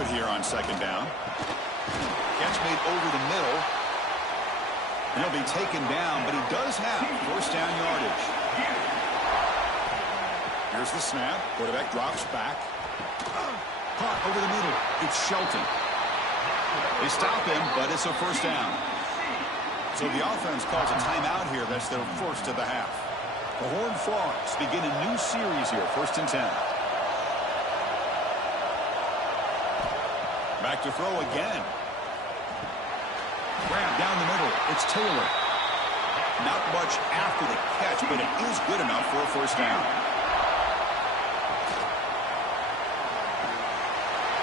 it here on second down. Catch made over the middle. And he'll be taken down, but he does have first down yardage. Here's the snap. Quarterback drops back. Caught over the middle. It's Shelton. They stop him, but it's a first down. So the offense calls a timeout here. That's their first of the half. The Horned Frogs begin a new series here. 1st and 10. Back to throw again. Grab down the middle. It's Taylor. Not much after the catch, but it is good enough for a first down.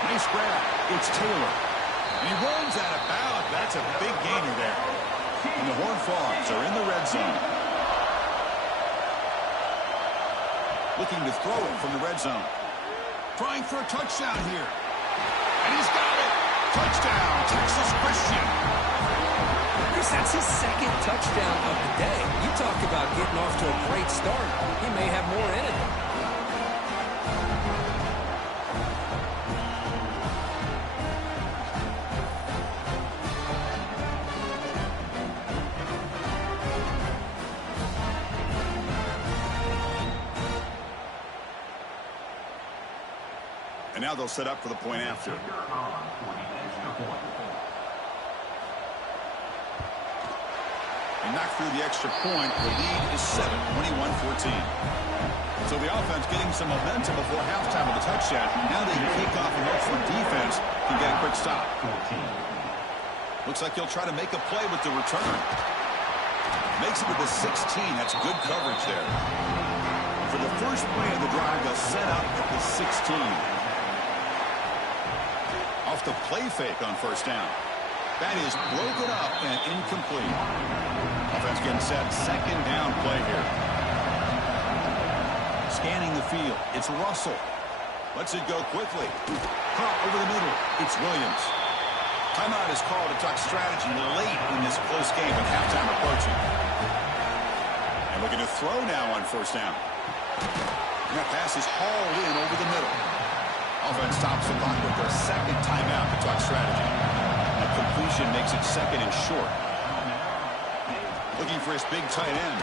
Nice grab. It's Taylor. And he runs out of bounds. That's a big gainer there. And the Horned Frogs are in the red zone. Looking to throw it from the red zone. Trying for a touchdown here. And he's got it. Touchdown, Texas Christian. Chris, that's his second touchdown of the day. You talk about getting off to a great start. He may have more in it. And now they'll set up for the point after. And knock through the extra point. The lead is 7, 21-14. So the offense getting some momentum before halftime with a touchdown. Now they can kick off and hope for defense can get a quick stop. Looks like he'll try to make a play with the return. Makes it to the 16. That's good coverage there. For the first play of the drive, they'll set up at the 16. Off the play fake on first down. That is broken up and incomplete. Offense getting set. Second down play here. Scanning the field. It's Russell. Lets it go quickly. Caught over the middle. It's Williams. Timeout is called to talk strategy late in this close game with halftime approaching. And looking to throw now on first down. And that pass is hauled in over the middle. Offense stops the clock with their second timeout to talk strategy. A completion makes it second and short. Looking for his big tight end.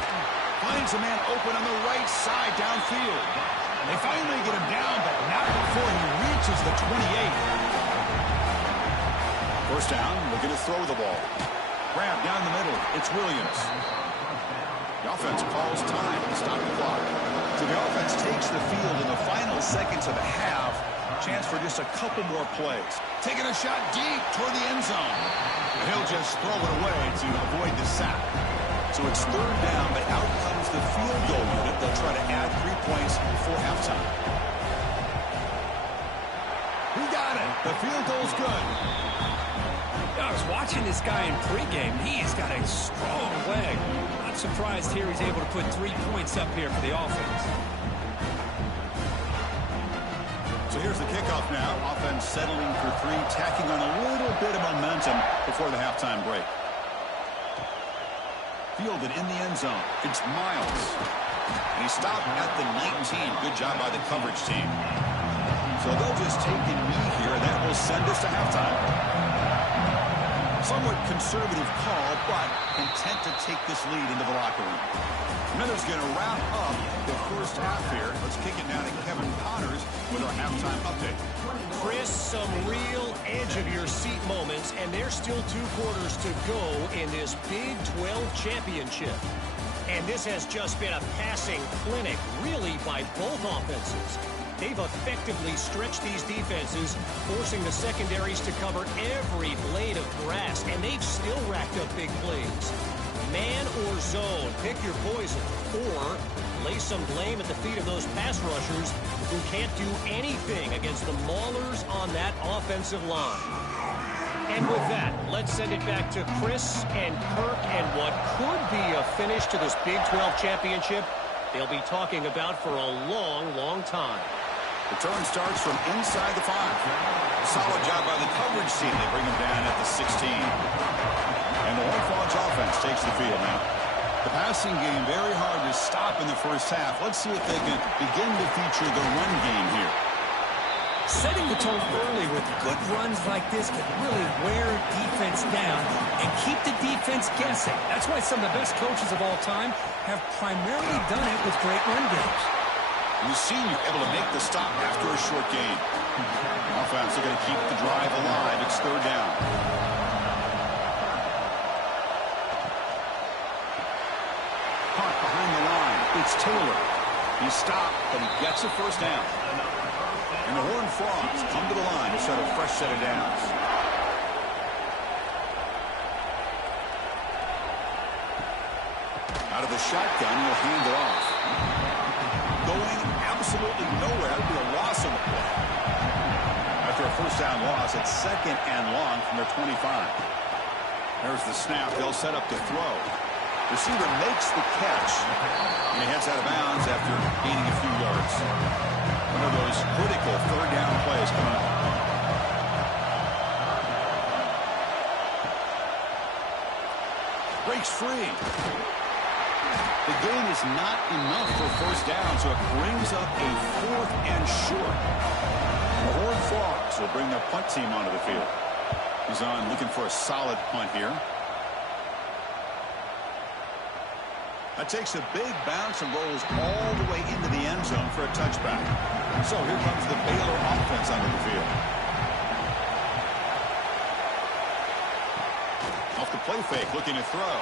Finds a man open on the right side downfield. They finally get him down, but not before he reaches the 28. First down, looking to throw the ball. Grab down the middle. It's Williams. The offense calls time to stop the clock. So the offense takes the field in the final seconds of the half. Chance for just a couple more plays. Taking a shot deep toward the end zone. And he'll just throw it away to avoid the sack. So it's third down, but out comes the field goal unit. They'll try to add 3 points before halftime. He got it. The field goal's good. I was watching this guy in pregame. He's got a strong leg. Not surprised here he's able to put 3 points up here for the offense. So here's the kickoff now. Offense settling for 3, tacking on a little bit of momentum before the halftime break. Fielded in the end zone. It's Miles. And he stopped at the 19. Good job by the coverage team. So they'll just take a knee here, and that will send us to halftime. Somewhat conservative call, but intent to take this lead into the locker room. Miller's going to wrap up the first half here. Let's kick it down to Kevin Connors with our halftime update. Chris, some real edge-of-your-seat moments, and there's still 2 quarters to go in this Big 12 championship. And this has just been a passing clinic, really, by both offenses. They've effectively stretched these defenses, forcing the secondaries to cover every blade of grass, and they've still racked up big plays. Man or zone, pick your poison, or lay some blame at the feet of those pass rushers who can't do anything against the maulers on that offensive line. And with that, let's send it back to Chris and Kirk, and what could be a finish to this Big 12 championship they'll be talking about for a long, long time. Return starts from inside the 5. Solid job by the coverage team. They bring him down at the 16. And the Horned Frogs offense takes the field now. The passing game very hard to stop in the first half. Let's see if they can begin to feature the run game here. Setting the tone early with good runs like this can really wear defense down and keep the defense guessing. That's why some of the best coaches of all time have primarily done it with great run games. And the senior able to make the stop after a short gain. Offense are going to keep the drive alive. It's third down. Caught behind the line. It's Taylor. He stopped, but he gets a first down. And the Horned Frogs come to the line to set a fresh set of downs. Out of the shotgun, he'll hand it off. Going absolutely nowhere. That would be a loss on the play. After a first down loss, it's second and long from their 25. There's the snap. They'll set up to throw. Receiver makes the catch, and he heads out of bounds after gaining a few yards. One of those critical third down plays coming up. Breaks free. The gain is not enough for first down, so it brings up a fourth and short. The Horned Frogs will bring their punt team onto the field. He's on looking for a solid punt here. That takes a big bounce and rolls all the way into the end zone for a touchback. So here comes the Baylor offense onto the field. Off the play fake, looking to throw.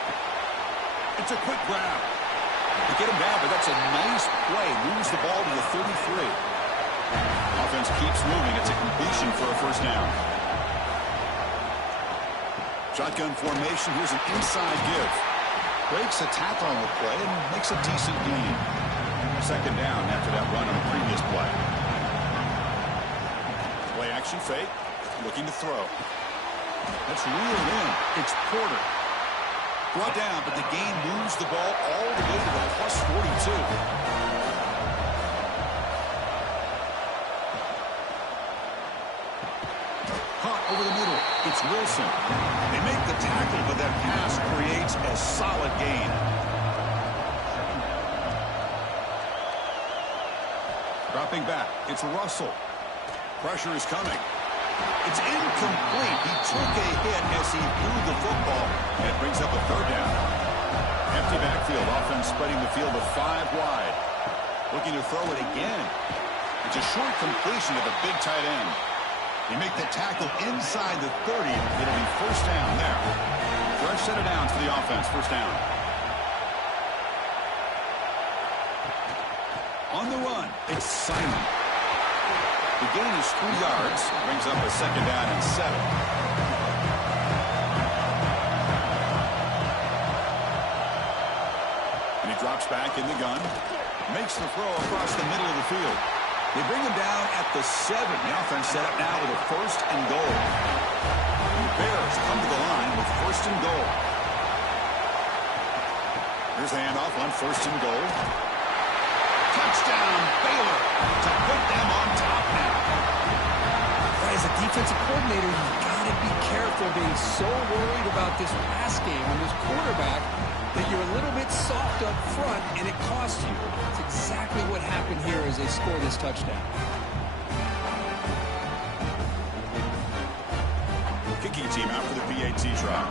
It's a quick grab. To get him down, but that's a nice play. Moves the ball to the 33. Offense keeps moving. It's a completion for a first down. Shotgun formation. Here's an inside give. Breaks a tackle on the play and makes a decent gain. Second down after that run on the previous play. Play action fake. Looking to throw. That's reeled in. It's Porter. Brought down, but the gain moves the ball all the way to the plus 42. Caught over the middle. It's Wilson. They make the tackle, but that pass creates a solid gain. Dropping back. It's Russell. Pressure is coming. It's incomplete. He took a hit as he threw the football, and it brings up a third down. Empty backfield. Offense spreading the field to 5 wide. Looking to throw it again. It's a short completion of a big tight end. They make the tackle inside the 30. It'll be first down there. Fresh set of downs for the offense. First down. On the run, it's Simon. The gain is 3 yards. Brings up a second down and 7. And he drops back in the gun. Makes the throw across the middle of the field. They bring him down at the 7. The offense set up now with a first and goal. And the Bears come to the line with first and goal. Here's the handoff on first and goal. Touchdown, Baylor, to put them on top now. As a defensive coordinator, you've got to be careful being so worried about this pass game and this quarterback that you're a little bit soft up front, and it costs you. It's exactly what happened here as they score this touchdown. Kicking team out for the PAT try.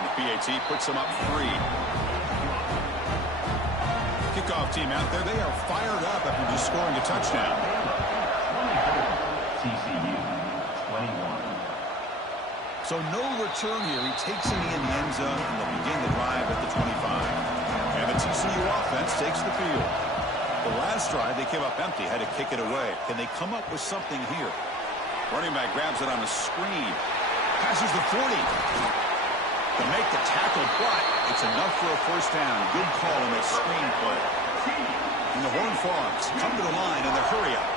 The PAT puts them up 3. Kickoff team out there. They are fired up after just scoring a touchdown. TCU 21. So no return here. He takes it in the end zone, and they'll begin the drive at the 25. And the TCU offense takes the field. The last drive, they came up empty, had to kick it away. Can they come up with something here? Running back grabs it on a screen. Passes the 40. To make the tackle, but it's enough for a first down. Good call on that screen play. And the Horned Frogs come to the line in the hurry up.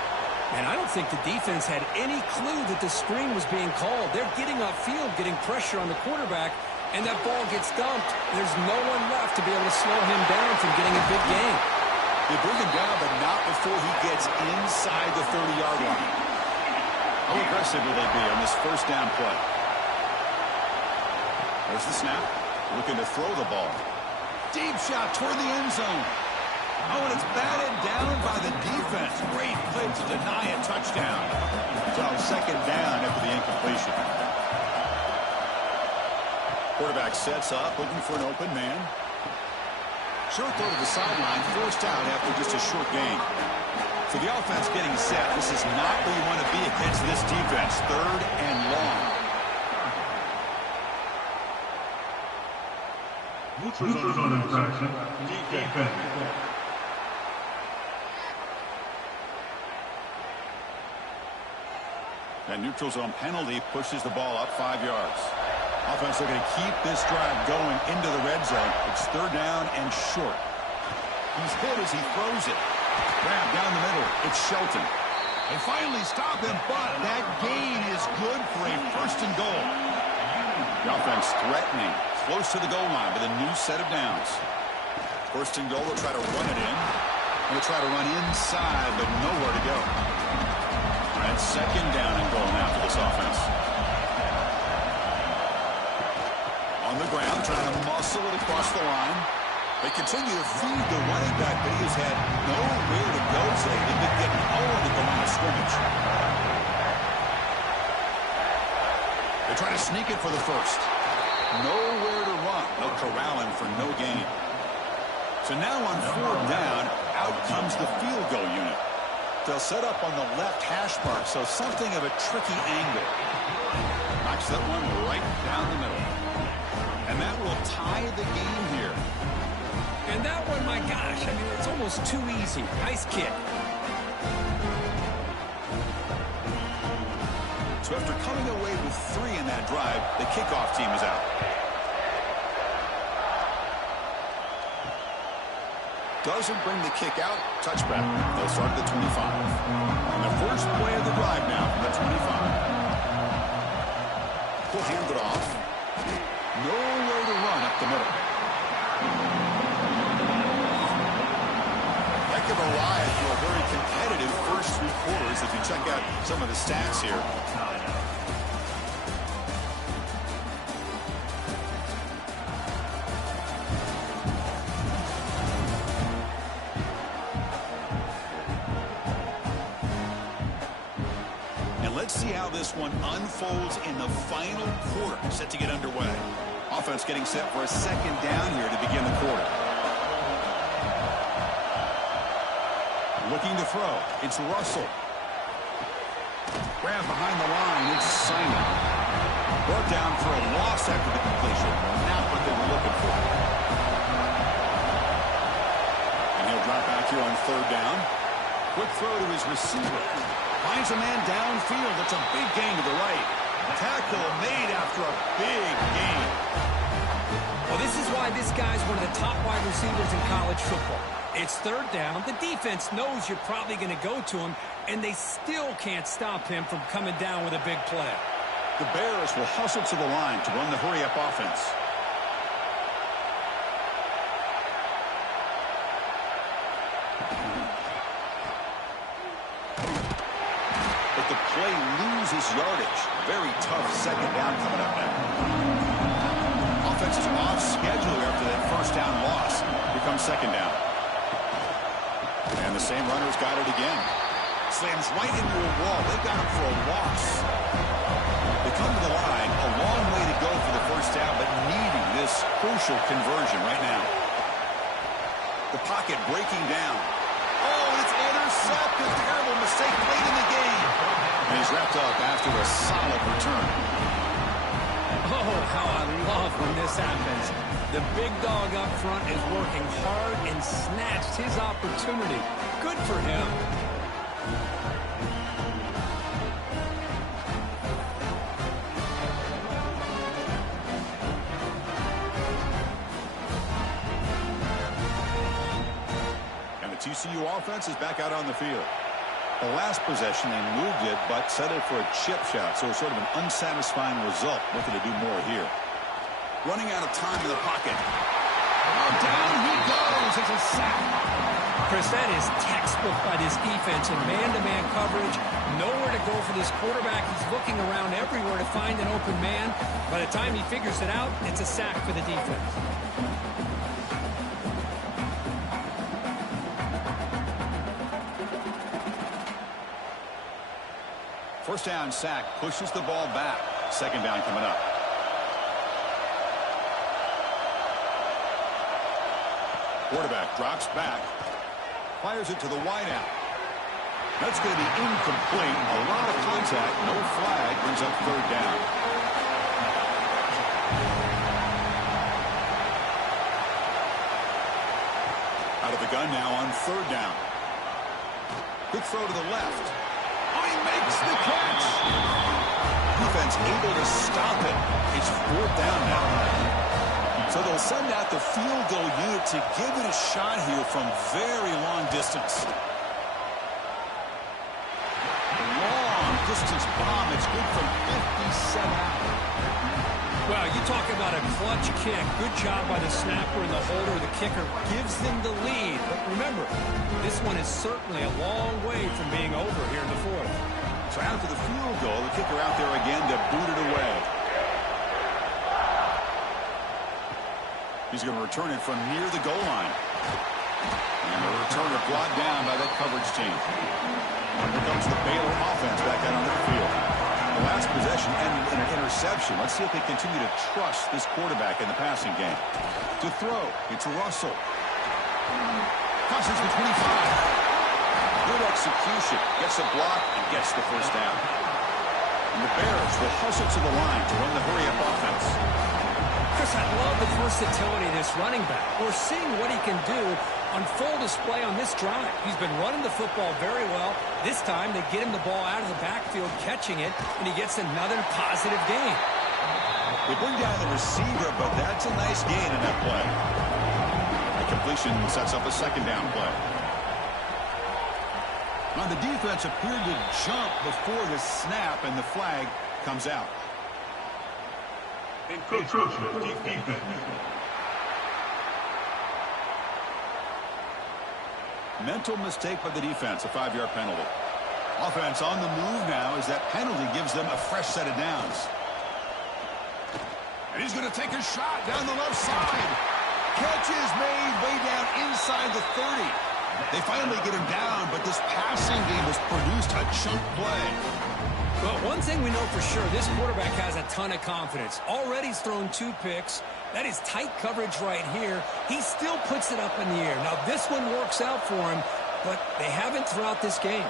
And I don't think the defense had any clue that the screen was being called. They're getting upfield, getting pressure on the quarterback, and that ball gets dumped. There's no one left to be able to slow him down from getting a big gain. They bring him down, but not before he gets inside the 30-yard line. How aggressive will they be on this first down play? There's the snap. Looking to throw the ball. Deep shot toward the end zone. Oh, and it's batted down by the defense. Great play to deny a touchdown. So second down after the incompletion. Quarterback sets up, looking for an open man. Short throw to the sideline, forced out after just a short gain. So the offense getting set. This is not where you want to be against this defense. Third and long. Neutral zone infraction. Defense. That neutral zone penalty pushes the ball up 5 yards. Offense looking to keep this drive going into the red zone. It's third down and short. He's hit as he throws it. Grab down the middle. It's Shelton. They finally stop him, but that gain is good for a first and goal. The offense threatening, close to the goal line with a new set of downs. First and goal, they'll try to run it in. They'll try to run inside, but nowhere to go. And second down and goal now for this offense. On the ground, trying to muscle it across the line. They continue to feed the running back, but he has had nowhere to go today. They've been getting all at the line of scrimmage. They try to sneak it for the first. Nowhere to run. They'll corral him for no gain. So now on fourth down, out comes the field goal unit. They'll set up on the left hash mark, so something of a tricky angle. Knocks that one right down the middle. And that will tie the game here. And that one, my gosh, I mean, it's almost too easy. Nice kick. So after coming away with 3 in that drive, the kickoff team is out. Doesn't bring the kick out. Touchback. They'll start at the 25. And the first play of the drive now from the 25. He'll hand it off. Nowhere to run up the middle. Heck of a ride for a very competitive first 3 quarters if you check out some of the stats here. Let's see how this one unfolds in the final quarter, set to get underway. Offense getting set for a second down here to begin the quarter. Looking to throw. It's Russell. Grab behind the line. It's Simon. Brought down for a loss after the completion. Not what they were looking for. And he'll drop back here on third down. Quick throw to his receiver. Finds a man downfield. It's a big gain to the right. Tackle made after a big gain. Well, this is why this guy's one of the top wide receivers in college football. It's third down. The defense knows you're probably going to go to him, and they still can't stop him from coming down with a big play. The Bears will hustle to the line to run the hurry-up offense. But the play loses yardage. Very tough second down coming up now. Offense is off schedule after that first down loss. Here comes second down. And the same runner's got it again. Slams right into a wall. They got him for a loss. They come to the line. A long way to go for the first down, but needing this crucial conversion right now. The pocket breaking down. Oh, it's intercepted. Terrible mistake late in the game. And he's wrapped up after a solid return. Oh, how I love when this happens. The big dog up front is working hard and snatched his opportunity. Good for him. And the TCU offense is back out on the field. The last possession, they moved it, but settled for a chip shot, so it's sort of an unsatisfying result. Looking to do more here. Running out of time in the pocket. Oh, down he goes. It's a sack. Chris, that is textbook by this defense in man-to-man coverage. Nowhere to go for this quarterback. He's looking around everywhere to find an open man. By the time he figures it out, it's a sack for the defense. First down sack pushes the ball back. Second down coming up. Quarterback drops back. Fires it to the wideout. That's going to be incomplete. A lot of contact. No flag. Brings up third down. Out of the gun now on third down. Quick throw to the left. Oh, he makes the catch. Defense able to stop it. It's fourth down now. So they'll send out the field goal unit to give it a shot here from very long distance. Long distance bomb. It's good from 57 out. Well, you talk about a clutch kick. Good job by the snapper and the holder. The kicker gives them the lead. But remember, this one is certainly a long way from being over here in the fourth. So after the field goal, the kicker out there again to boot it away. He's going to return it from near the goal line. And the returner brought down by that coverage team. Here comes the Baylor offense back out onto the field. The last possession ended in an interception. Let's see if they continue to trust this quarterback in the passing game. To throw, it's Russell. Crosses the 25. Good execution. Gets a block and gets the first down. And the Bears will hustle to the line to run the hurry-up offense. Chris, I love the versatility of this running back. We're seeing what he can do on full display on this drive. He's been running the football very well. This time, they get him the ball out of the backfield, catching it, and he gets another positive gain. They bring down the receiver, but that's a nice gain in that play. The completion sets up a second down play. Now, the defense appeared to jump before the snap, and the flag comes out. Encroachment defense. Mental mistake by the defense, a 5-yard penalty. Offense on the move now as that penalty gives them a fresh set of downs. And he's going to take a shot down the left side. Catch is made way down inside the 30. They finally get him down, but this passing game has produced a chunk play. Well, one thing we know for sure, this quarterback has a ton of confidence. Already he's thrown 2 picks. That is tight coverage right here. He still puts it up in the air. Now, this one works out for him, but they haven't throughout this game.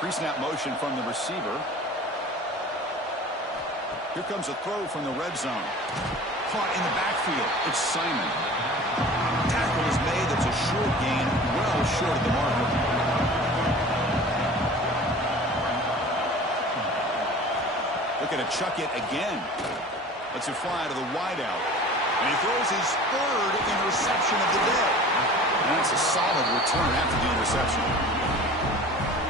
Pre-snap motion from the receiver. Here comes a throw from the red zone. Caught in the backfield. It's Simon. Tackle is made. It's a short gain, well short of the marker. Looking to chuck it again. Lets it fly to the wideout. And he throws his third interception of the day. And that's a solid return after the interception.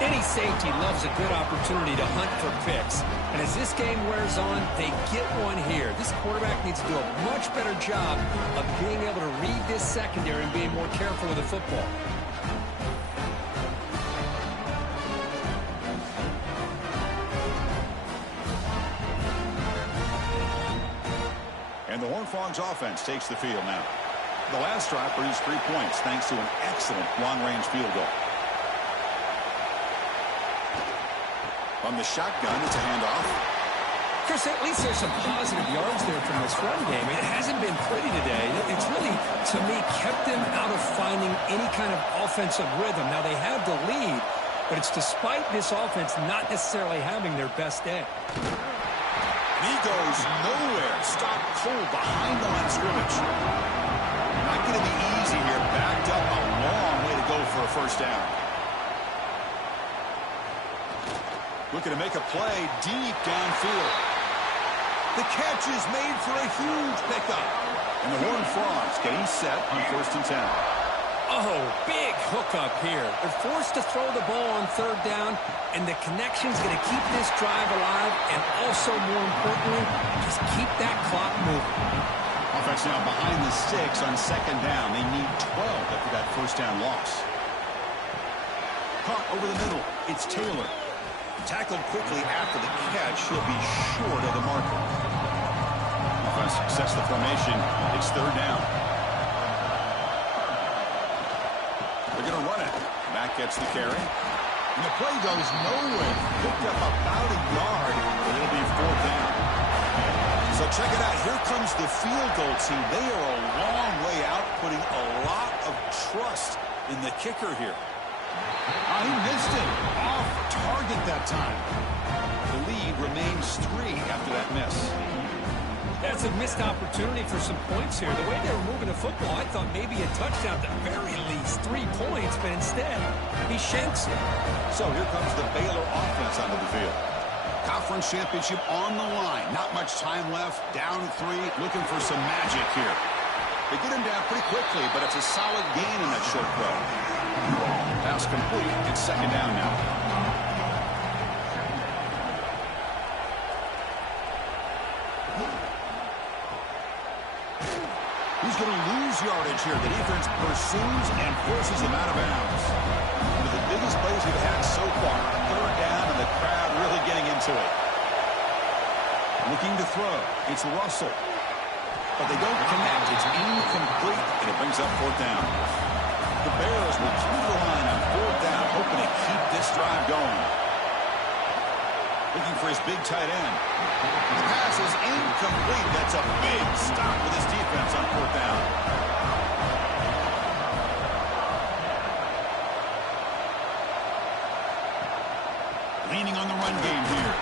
Any safety loves a good opportunity to hunt for picks. And as this game wears on, they get one here. This quarterback needs to do a much better job of being able to read this secondary and being more careful with the football. And the Horned Frogs offense takes the field now. The last drive produced 3 points thanks to an excellent long-range field goal. From the shotgun, it's a handoff. Chris, at least there's some positive yards there from this run game. It hasn't been pretty today. It's really, to me, kept them out of finding any kind of offensive rhythm. Now, they have the lead, but it's despite this offense not necessarily having their best day. He goes nowhere. Stopped cold behind the line of scrimmage. Not going to be easy here. Backed up a long way to go for a first down. Looking to make a play deep downfield. The catch is made for a huge pickup. And the Horned Frogs getting set on 1st and 10. Oh, big hookup here. They're forced to throw the ball on 3rd down, and the connection's going to keep this drive alive, and also, more importantly, just keep that clock moving. Offense now behind the sticks on 2nd down. They need 12 after that first down loss. Caught over the middle. It's Taylor. Tackled quickly after the catch. He'll be short of the marker. Offense sets the formation. It's 3rd down. They're going to run it. Back gets the carry. And the play goes nowhere. Picked up about a yard, but it'll be 4th down. So check it out. Here comes the field goal team. They are a long way out, putting a lot of trust in the kicker here. He missed it. Off target that time. The lead remains 3 after that miss. That's a missed opportunity for some points here. The way they were moving the football, I thought maybe a touchdown at the very least, 3 points, but instead, he shanks it. So here comes the Baylor offense onto the field. Conference championship on the line. Not much time left. Down 3, looking for some magic here. They get him down pretty quickly, but it's a solid gain in that short throw. Pass complete. It's 2nd down now. He's going to lose yardage here. The defense pursues and forces him out of bounds. One of the biggest plays we've had so far. 3rd down, and the crowd really getting into it. Looking to throw. It's Russell. But they don't connect. It's incomplete, and it brings up 4th down. The Bears will keep the line on 4th down, hoping to keep this drive going. Looking for his big tight end. The pass is incomplete. That's a big stop with his defense on 4th down. Leaning on the run game here.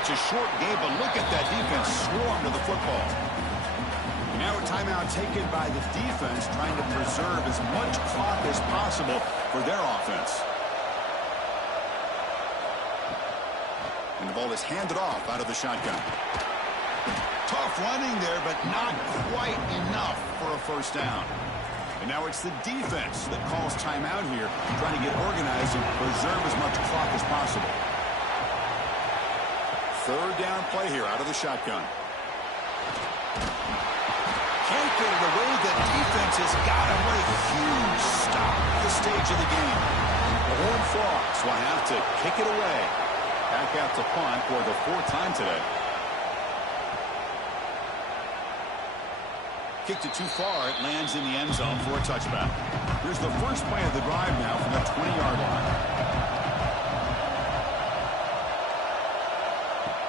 It's a short game, but look at that defense swarm to the football. Now a timeout taken by the defense, trying to preserve as much clock as possible for their offense. And the ball is handed off out of the shotgun. Tough running there, but not quite enough for a 1st down. And now it's the defense that calls timeout here, trying to get organized and preserve as much clock as possible. 3rd down play here out of the shotgun. Can't get it away. The defense has got him. What a huge stop at this stage of the game. The Horned Frogs will have to kick it away. Back out to punt for the 4th time today. Kicked it too far. It lands in the end zone for a touchback. Here's the first play of the drive now from the 20-yard line.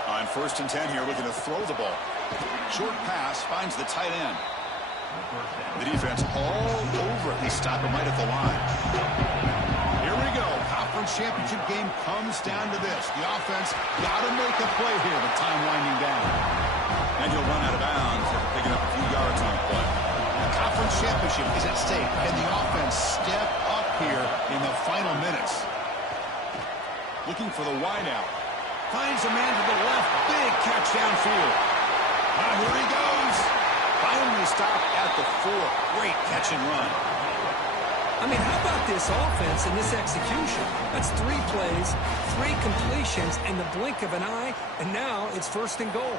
On 1st and 10 here, looking to throw the ball. Short pass finds the tight end. The defense all over it. They stop him right at the line. Here we go. Conference championship game comes down to this. The offense got to make a play here with time winding down. And he'll run out of bounds, picking up a few yards on the play. The conference championship is at stake, and the offense step up here in the final minutes. Looking for the wideout. Finds a man to the left. Big catch downfield. Here he goes. Finally stopped at the 4. Great catch and run. I mean, how about this offense and this execution? That's 3 plays, 3 completions in the blink of an eye, and now it's 1st and goal.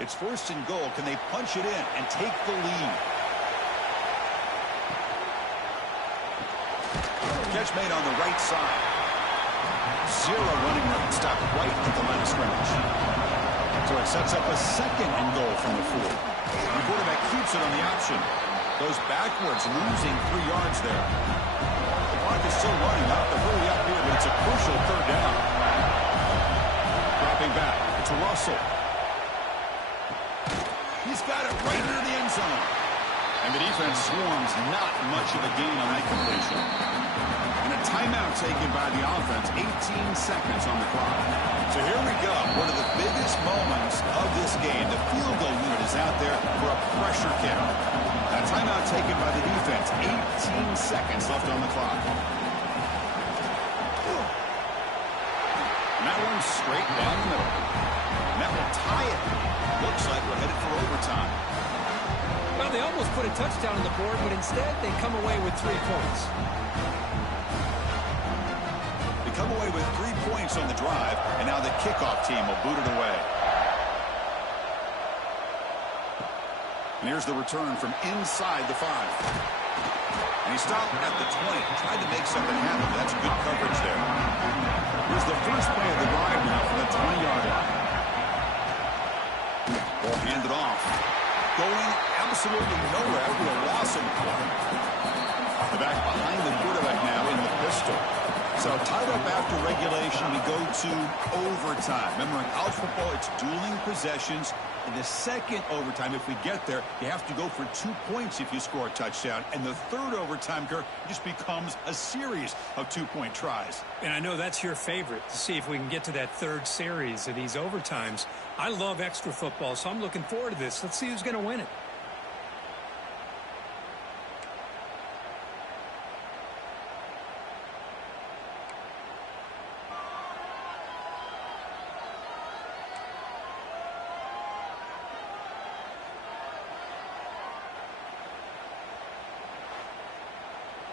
It's 1st and goal. Can they punch it in and take the lead? Catch made on the right side. 0 running room. Stopped right at the line of scrimmage. So it sets up a 2nd and goal from the 4. The quarterback keeps it on the option. Goes backwards, losing 3 yards there. The clock is still running. Out to hurry up here, but it's a crucial 3rd down. Dropping back. It's Russell. He's got it right near the end zone. And the defense swarms. Not much of a gain on that completion. And a timeout taken by the offense. 18 seconds on the clock. So here we go. One of the biggest moments of this game. The field goal unit is out there for a pressure kick. A timeout taken by the defense. 18 seconds left on the clock. And that one's straight down the middle. And that will tie it. Looks like we're headed for overtime. Well, they almost put a touchdown on the board, but instead they come away with 3 points. They come away with 3 points on the drive, and now the kickoff team will boot it away. And here's the return from inside the 5. And he stopped at the 20. Tried to make something happen, but that's good coverage there. Here's the first play of the drive now from the 20-yard line. Ball handed off. Going absolutely nowhere after a loss of play. The back behind the quarterback now in the pistol. So tied up after regulation, we go to overtime. Remember, in college football, it's dueling possessions. In the second overtime, if we get there, you have to go for 2 points if you score a touchdown. And the third overtime, Kirk, just becomes a series of 2-point tries. And I know that's your favorite, to see if we can get to that third series of these overtimes. I love extra football, so I'm looking forward to this. Let's see who's going to win it.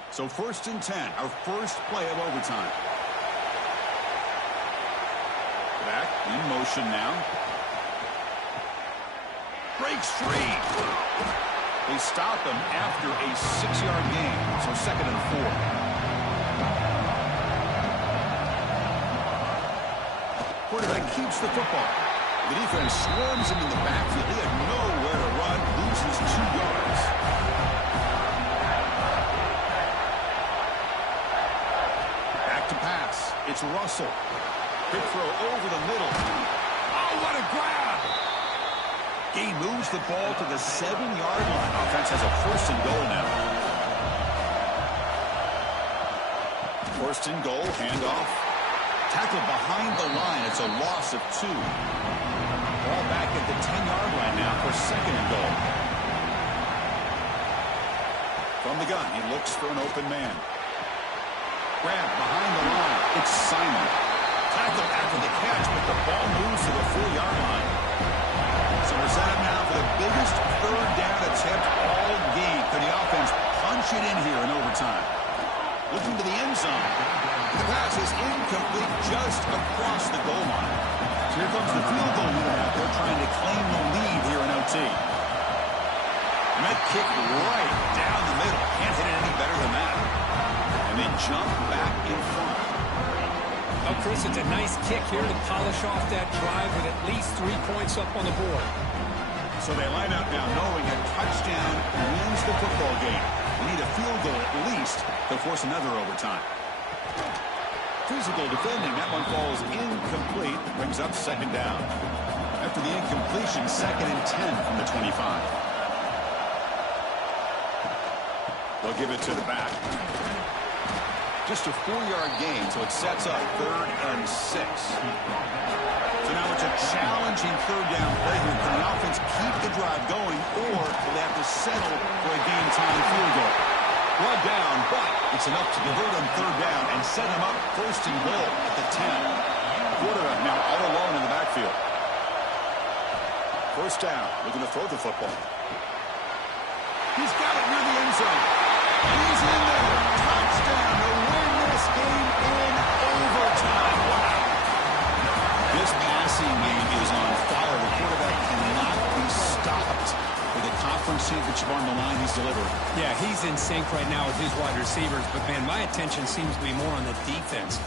So 1st and 10, our first play of overtime. Back in motion now. Breaks free. They stop him after a 6-yard gain. So 2nd and 4. Quarterback keeps the football. The defense swarms him in the backfield. He had nowhere to run. Loses 2 yards. It's Russell. Quick throw over the middle. Oh, what a grab! He moves the ball to the 7-yard line. Offense has a 1st and goal now. 1st and goal, handoff. Tackle behind the line. It's a loss of 2. Ball back at the 10-yard line now for 2nd and goal. From the gun, he looks for an open man. Grab behind the line. It's Simon. Tackled after the catch, but the ball moves to the 4-yard line. So we're set up now for the biggest 3rd down attempt all game. Can the offense punch it in here in overtime? Looking to the end zone. The pass is incomplete just across the goal line. So here comes the field goal unit out there trying to claim the lead here in OT. And that kick right down the middle. Can't hit it any better than that. They jump back in front. Oh, Chris, it's a nice kick here to polish off that drive with at least 3 points up on the board. So they line up now knowing a touchdown wins the football game. We need a field goal at least to force another overtime. Physical defending. That one falls incomplete. Brings up 2nd down. After the incompletion, 2nd and 10 from the 25. They'll give it to the back. Just a 4-yard gain, so it sets up 3rd and 6. So now it's a challenging 3rd down play here. Can the offense keep the drive going, or will they have to settle for a game-time field goal? Brought down, but it's enough to convert on 3rd down and set him up 1st and goal at the 10. Quarterback now all alone in the backfield. 1st down, looking to throw the football. He's got it near the end zone. He's in there. Touchdown to win this game in overtime. Wow. This passing game is on fire. The quarterback cannot be stopped. With a conference championship on the line, he's delivered. Yeah, he's in sync right now with his wide receivers. But, man, my attention seems to be more on the defense.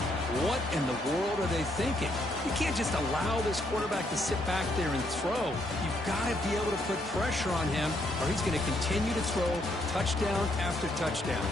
What in the world are they thinking? You can't just allow this quarterback to sit back there and throw. You've got to be able to put pressure on him, or he's going to continue to throw touchdown after touchdown.